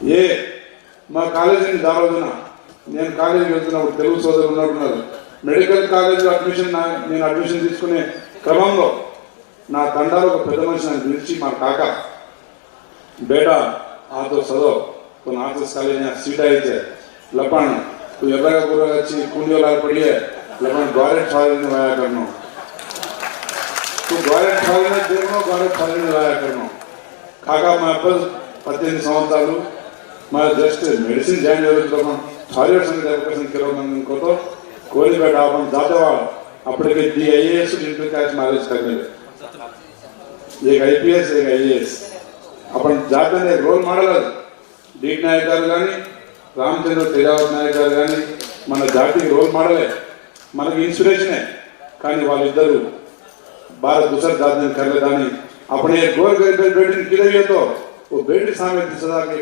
ఏ మా కాలేజీని దారోజున నేను కాలేజీకి వెళ్తున్నప్పుడు తెలుగు సోదరులు ఉన్నట్టున్నారు. మెడికల్ కాలేజీలో నేను అడ్మిషన్ తీసుకునే క్రమంలో నా తండాలో ఒక పెద్ద మనిషి నన్ను పిలిచి మా కాక बेटा आ तो सदो तो आर्ट्स कॉलेज में सीट आई थे लपन तू एर्रगा बुर्रगा अच्छी कुंडियोला पड़ी है लपन गवर्नमेंट कॉलेज में लाया करनो तू गवर्नमेंट कॉलेज में देखनो गवर्नमेंट कॉलेज में लाया करनो काका मैं पर 18 సంవత్సరాలు मैं जस्ट मेडिसिन జాయిన్ చేస్తున్నాను థాయిలెట్ సంగతి ఎడ్యుకేషన్ కిలోమీటర్ को तो कोई बेटा अपन जाते वाला अपने के DIAS इंटर कास्ट नॉलेज करने एक IPS एक IAS अपन जाते हैं रोल मॉडल डी नायक गाరు కానీ రామచంద్ర తేజావత్ నాయక్ గారు కానీ మన జాతికి రోల్ మॉडल మనకి ఇన్స్పిరేషన్ కానీ వాళ్ళిద్దరూ भारत दूसरा जात ने कर ले दानी अपने गोर गरीब बेटी की तो वो बेटी सामने सदा के